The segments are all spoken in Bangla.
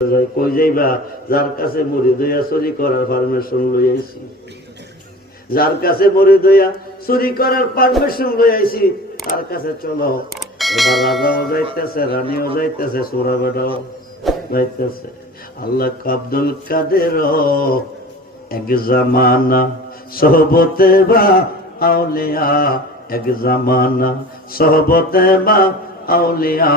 কই যাইবা? যার কাছে মরি দইয়া চুরি করার পারমিশন লই যার কাছে মরি দইয়া চুরি করার পারমিশন লই তার কাছে চলো। এবার রাজাও যাইতেছে, রানীও যাইতেছে সোরা বেটাও যাইতেছে। আল্লাহ আব্দুল কাদের এক জামানা, সহবতে বা আউলিয়া। এক জামানা, সহবতে বা আউলিয়া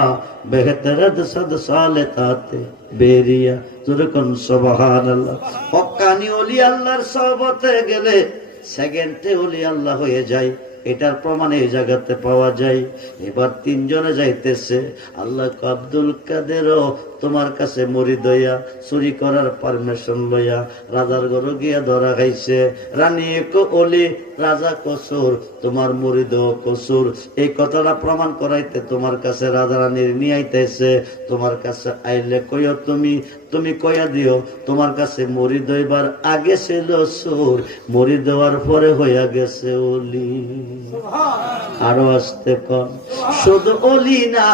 বেহতরদ সদ সালে তাতে বেরিয়া। যেরকম সবহান আল্লাহ হকানি অলি আল্লাহর সহবতে গেলে সেকেন্ডে অলি আল্লাহ হয়ে যায়। এটার প্রমাণ এই জায়গাতে পাওয়া যায়। এবার তিনজনে যাইতেছে। আল্লাহ আব্দুল কাদেরও তোমার কাছে মরি দইয়া চুরি করার পারমিশন লইয়া রাজার ঘর গিয়া ধরা খাইছে। রানী এক অলি রাজা কসুর, তোমার মুরিদ কসুর। এই কথাটা প্রমাণ করাইতে তোমার কাছে রাজা রানীর নিয়ে আইতেছে। তোমার কাছে আইলে কইও তুমি তুমি কইয়া দিও, তোমার কাছে মরি দইবার আগে ছিল সুর মরি দেওয়ার পরে হইয়া গেছে অলি। আরও আসতে কম। শুধু অলি না,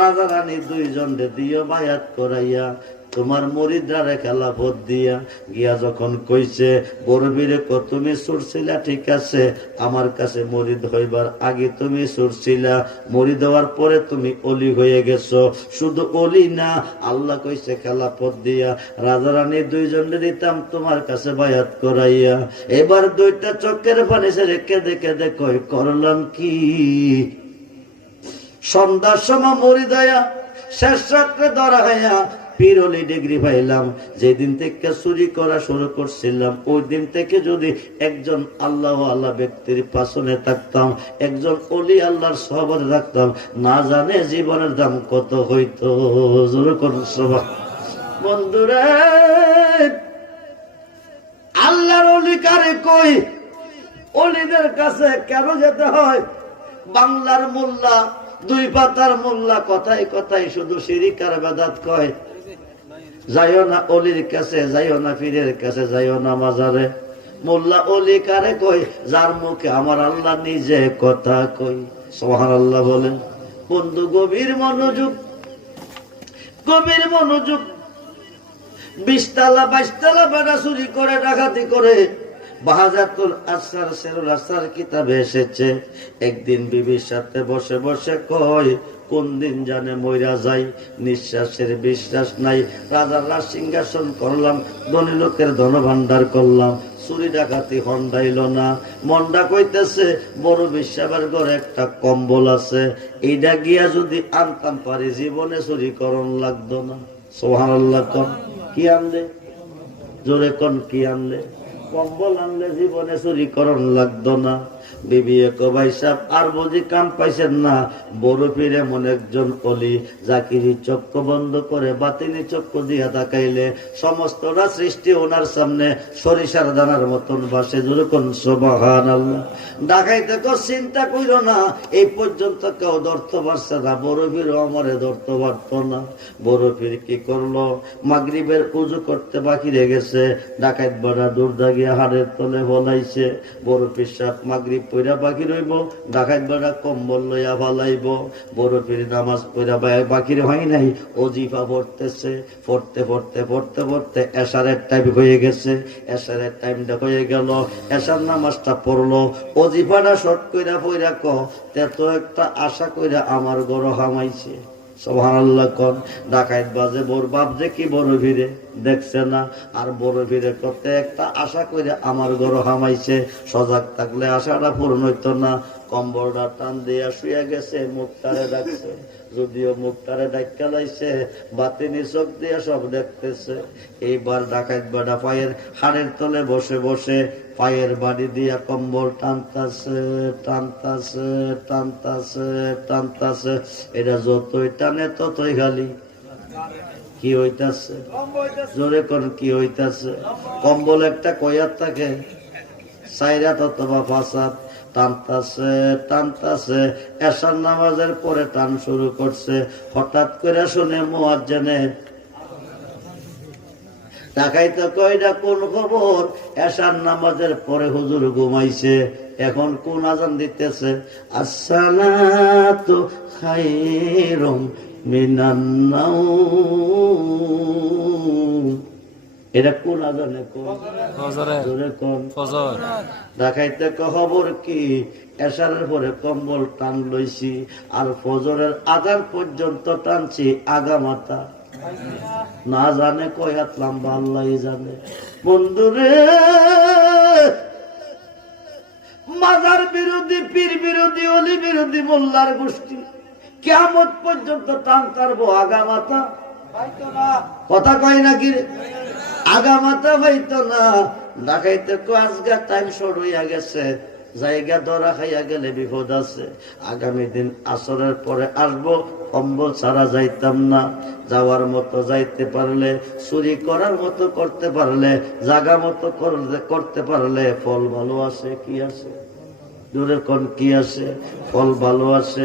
রাজা রানী দুইজন দিও বায়াত করাইয়া। তোমার মরিদারে খেলাফত দিয়া গিয়া যখন কইছে বড়বীরে ক তুমি সুরছিলা, ঠিক আছে, আমার কাছে মরিদ হইবার আগে তুমি সুরছিলা মরি দেওয়ার পরে তুমি অলি হয়ে গেছো। শুধু অলি না, আল্লাহ কইছে, খেলা খেলাফত দিয়া রাজা রানী দুইজনে দিতাম তোমার কাছে বায়াত করাইয়া। এবার দুইটা চক্কের পানি সে রেখে দেখে দেখো করলাম কি? সন্ধ্যার সময় মরি দয়া শেষ চক্রে ধরা হইয়া পিরলি ডিগ্রি পাইলাম। যেদিন থেকে চুরি করা শুরু করছিলাম ওই দিন থেকে যদি একজন আল্লাহ আল্লাহ ব্যক্তির পাশনে থাকতাম, একজন অলি আল্লাহর সহবতে থাকতাম, না জানে জীবনের দাম কত হইতো। জোরে করুন সবাই বন্ধুরা, আল্লাহর অলি কারে কই? অলিদের কাছে কেন যেতে হয়? বাংলার মোল্লা, দুই পাতার মোল্লা, কথায় কথায় শুধু সিরিকার বেদাত কয়। যাইও না অলির কাছে, যাইও না পীরের কাছে, যাইও না মাজারে। মোল্লা অলি কারে কই? যার মুখে আমার আল্লাহ নিজে কথা কই। সোহান আল্লাহ বলেন, বন্ধু গভীর মনোযোগ গভীর মনোযোগ। বিশতলা, বাইশতলা বেড়া চুরি করে, ডাকাতি করে, বাহাজাতুল আসার সেরুল আসার কিতাবে এসেছে। একদিন বিবির সাথে বসে বসে কয় কোন দিন জানে মইরা যাই? নিঃশ্বাসের বিশ্বাস নাই। রাজার রাজ সিংহাসন করলাম, ধনী লোকের ধন ভান্ডার করলাম। চুরি ডাকাতি হন্ডাইল না। মন্ডা কইতেছে, বড় বিশ্বাবার ঘরে একটা কম্বল আছে। এইটা গিয়া যদি আনতাম পারি, জীবনে চুরি করণ লাগতো না। সোহান আল্লাহ কন। কি আনলে? জোরে কন, কি আনলে? কম্বল আনলে জীবনে চুরিকরণ লাগতো না। বিবি ভাই সাহেব, আর কাম পাইছেন না? একজন জাকিরি বন্ধ করে বাতিনি সৃষ্টি ওনার সামনে সরিষার দানার মতন ডাকাইতে কেউ চিন্তা কইল না, এই পর্যন্ত কেউ ধরতে পারছে না, বড় পীর আমারে ধরতে পারত না। বড় কি করল? মাগরিবের উজু করতে বাকি রেখে গেছে ডাকাইত বড়া দূর দাগিয়া হাড়ের তলে বলাইছে। বড় পীর সাহেব মাগরিব পইরা বাকি রইব, ডাকাইত বড়া কম্বল লইয়া ফালাইব বড় পীর নামাজ পইরা বাকি হয় নাই, অজিফা পড়তেছে, পড়তে পড়তে পড়তে পড়তে এসারের টাইম হয়ে গেছে, এশারের টাইমটা হয়ে গেল এসার নামাজটা পড়ল, অজিফাটা শর্ট কইরা পইরা ক, তে তো একটা আশা কইরা আমার গড় হামাইছে। সোহানাল্লাহ কন, ডাকাইত বাজে যে কি দেখছে না। আর আমার হামাইছে। সজাগ থাকলে আশাটা হইতো না। টান দিয়া শুয়ে গেছে, মুখটারে ডাকছে। যদিও মুখটারে ডাক্কা লাইছে, বাতিনি চোখ দিয়া সব দেখতেছে। এইবার ডাকাইত বাডা পায়ের হাড়ের তলে বসে বসে পায়ের বাড়ি দিয়া কম্বল টানতাছে টানতাছে টানতাছে টানতাছে। এটা যতই টানে ততই খালি কি হইতাছে? জোরে কোন কি হইতাছে? কম্বল একটা কয়ার থাকে। সাইরাত অথবা ফাসাদ। টানতাছে টানতাছে। এসার নামাজের পরে টান শুরু করছে। হঠাৎ করে শুনে মোয়াজ্জেনের ডাকাইতে কয়টা কোন খবর? এসার নামাজের পরে হুজুর ঘুমাইছে। এখন কোন আজান দিতেছে? আসসালাতু খাইরুম মিনান এটা কোন আজানে কোন? দেখাইতে খবর কি? এসারের পরে কম্বল টান লইছি আর ফজরের আধার পর্যন্ত টানছি আগামাতা না জানে কয়াত লম্বা, আল্লাহ জানে। বন্ধুরে মাজার বিরোধী, পীর বিরোধী, অলি বিরোধী, মোল্লার গোষ্ঠী কেমন পর্যন্ত টান তারবো আগামাতা কথা কয় নাকি রে? আগামাতা হইতো না। ডাকাইতে আজগা টাইম শর্ট হইয়া গেছে। জায়গা ধরা খাইয়া গেলে বিপদ আছে। আগামী দিন আসরের পরে আসব, অম্বল ছাড়া যাইতাম না। যাওয়ার মতো যাইতে পারলে, চুরি করার মতো করতে পারলে, জাগা মতো করতে পারলে ফল ভালো আছে কি আছে? দূরে কোন কি আছে? ফল ভালো আছে?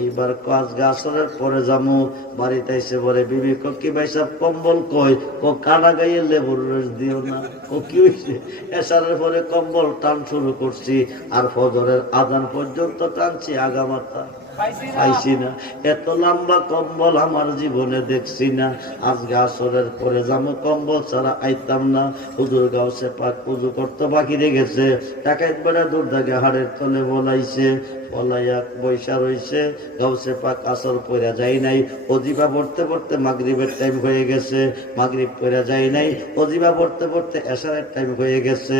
এইবার কাজ গাছের পরে যামু, বাড়িতে এসে বলে, বিবি কো কি ভাই সাহেব কম্বল কই? কো কানা গাইয়ে লেবুর রস দিও না। ও কি হয়েছে এসারের পরে কম্বল টান শুরু করছি, আর ফজরের আদান পর্যন্ত টানছি আগামাতা পাইছি না। এত লম্বা কম্বল আমার জীবনে দেখছি না। আজ গাছরের পরে যাব কম্বল ছাড়া আইতাম না, হুজুর গাছে পাক পুজো করতে বাকি রেখেছে। এক একবারে দূর হাড়ের তলে বলাইছে। রইছে, গাউসে পাক আসর পড়া যায় নাই। অজিবা পড়তে পড়তে মাগরিবের টাইম হয়ে গেছে, মাগরিব পড়া যায় নাই। অজিবা পড়তে পড়তে টাইম হয়ে গেছে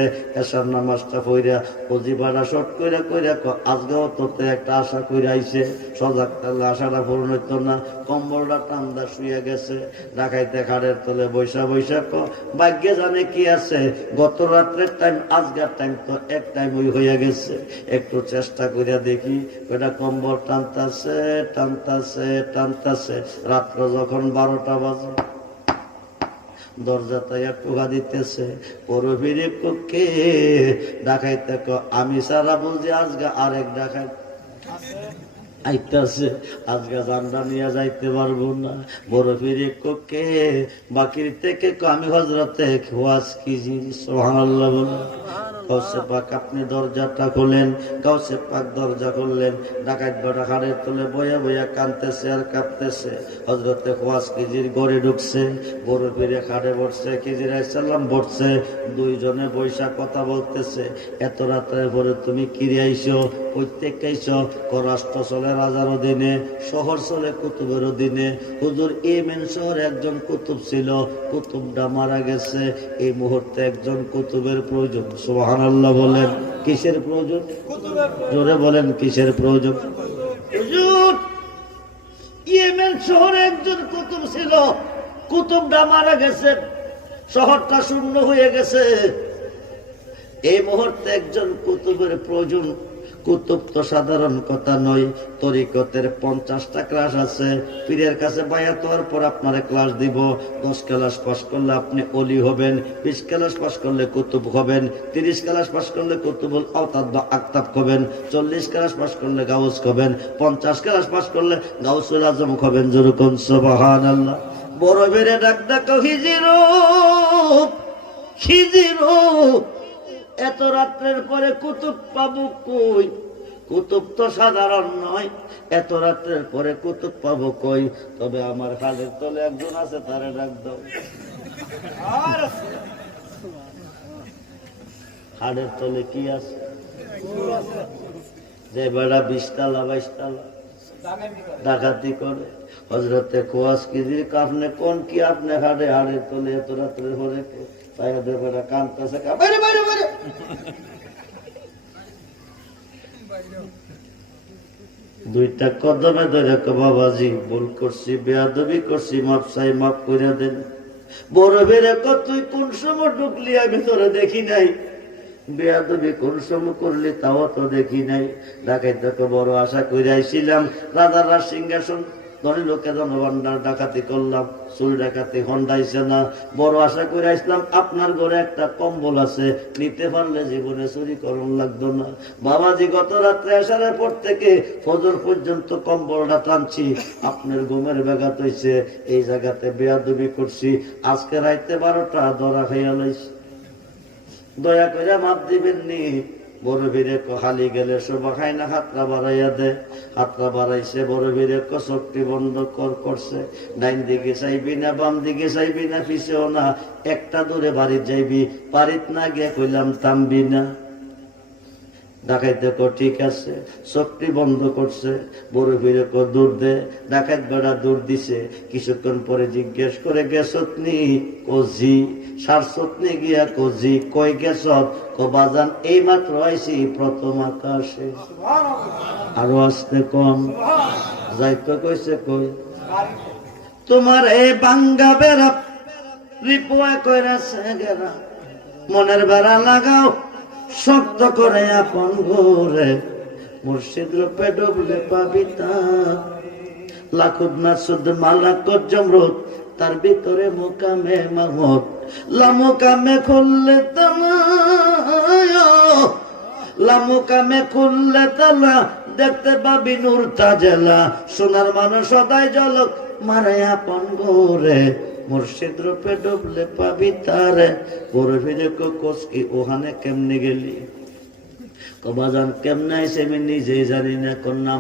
নামাজটা অজিবাটা শর্ট আজগাও তোতে একটা আশা আইছে, সজাগ আশাটা পূরণ হইতো না। কম্বলটা টান্দা শুয়ে গেছে, ডাকাইতে খাড়ের তলে বৈশা বৈশা ক, ভাগ্যে জানে কি আছে, গত রাত্রের টাইম আজকের টাইম তো এক টাইম ওই হইয়া গেছে। একটু চেষ্টা করিয়া দেখি ওটা কম্বল টানতাছে টানতাছে টানতাছে। রাত্র যখন বারোটা বাজে দিতেছে। ডাকাইতে আমি সারা বুঝি আজকে আরেক ডাকাই আইতাছে, আজকে জানটা নিয়ে যাইতে পারব না। বড় ফিরে কে বাকির থেকে আমি হজরতে ওয়াজ কি জিনিস, সুবহানাল্লাহ বলে। আপনি দরজাটা দরজা খুললেন তোলে বয়া বয়া আর ঘরে ঢুকছে বসছে দুইজনে বৈশা কথা বলতেছে। এত রাত্রে পরে তুমি কিরে আইসো, প্রত্যেক আইসো রাষ্ট্র চলে রাজার দিনে শহর চলে কুতুবের দিনে হুজুর এমেন শহরে একজন কুতুব ছিল, কুতুবটা মারা গেছে। এই মুহূর্তে একজন কুতুবের প্রয়োজন সুবহানাল্লাহ বলেন, কিসের প্রয়োজন? জোরে বলেন, কিসের প্রয়োজন? ইয়েমেন শহরে একজন কুতুব ছিল। কুতুবটা মারা গেছে। শহরটা শূন্য হয়ে গেছে। এই মুহূর্তে একজন কুতুবের প্রয়োজন কুতুব তো সাধারণ কথা নয়, তরিকতের পঞ্চাশটা ক্লাস আছে। পীরের কাছে বায়াত হওয়ার পর আপনার ক্লাস দিব। দশ ক্লাস পাস করলে আপনি অলি হবেন, বিশ ক্লাস পাস করলে কুতুব হবেন, তিরিশ ক্লাস পাস করলে কুতুবুল বা আক্তাব হবেন, চল্লিশ ক্লাস পাস করলে গাউস হবেন, পঞ্চাশ ক্লাস পাস করলে গাউসুল আজম হবেন যেরকম সবাহান আল্লাহ বড় বেড়ে ডাক ডাক হিজিরো খিজিরো এত রাত্রের পরে কুতুব পাবো কই? কুতুব তো সাধারণ নয়। এত রাত্রের পরে কুতুব পাবো কই? তবে আমার হালের তলে একজন আছে, তারে ডাক দাও। হাড়ের তলে কি আছে? যে বেড়া বিশ তালা বাইশ তালা ডাকাতি করে। হজরতে কোয়াস কিদির আপনি কোন কি আপনি হাড়ে হাড়ে তলে এত রাত্রে হরে তাই বেড়া কানতেছে দুইটা কদমে ধরে বাবাজি, ভুল করছি, বেয়াদবি করছি মাপ চাই মাপ করে দেন। বড় বেড়ে তুই কোন সময় ঢুকলি? আমি তোরা দেখি নাই। বেয়াদবি কোন সময় করলি তাও তো দেখি নাই। ডাকাই তোকে বড় আশা করে আইছিলাম রাজার সিংহাসন ধরে লোকে জনভান্ডার ডাকাতি করলাম, চুল ডাকাতি হন্ডাইছে না। বড় আশা করে আসলাম, আপনার ঘরে একটা কম্বল আছে, নিতে পারলে জীবনে চুরি করুন লাগতো না। বাবাজি গত রাত্রে আসার পর থেকে ফজর পর্যন্ত কম্বলটা টানছি, আপনার ঘুমের ব্যাঘাত হয়েছে এই জায়গাতে বেয়াদবি করছি, আজকে রাইতে বারোটা ধরা খাইয়া লাইছি। দয়া করে মাপ দিবেন নি। বড় ভিড়ে খালি গেলে খাই না, হাতরা বাড়াইয়া দে। হাতরা বাড়াইছে, বড় ভিড়ে চোখটি বন্ধ কর করছে। ডাইন দিকে চাইবি না, বাম দিকে চাইবি না, পিছেও না। একটা দূরে বাড়ির যাইবি বাড়িত না গিয়ে কইলাম, থামবি না। ডাকাইতে কো ঠিক আছে। চোখটি বন্ধ করছে বড় ফিরে কো দূর দে। ডাকাত বেড়া দূর দিছে। কিছুক্ষণ পরে জিজ্ঞেস করে গেছত নি কজি। সারছত নি গিয়া কজি। কই গেছত কো বাজান এই মাত্র আইছি প্রথম আকাশে। আরও আসতে কম। যাইতে কইছে কই? তোমার এই বাঙ্গা বেড়া রিপোয়া কইরাছে গেরা মনের বেড়া লাগাও শক্ত করে আপন ঘরে। মুর্শিদ রূপে ডুবলে পাবি তা। লাখুদ নাসুদ মালাকত জমরুদ, তার ভিতরে মোকামে মাহমুদ। লামুকামে খুললে লামুকামে খুললে তালা, দেখতে পাবি নূর তাজেলা। সোনার মানুষ সদাই জলক মারে আপন গোরে মুর্শিদ রূপে ডুবলে পাবি তারে। গোরে ফিরে কোসকি ওখানে কেমনে গেলি? কবাজান কেমনে আইসে আমি নিজেই জানি না কোন নাম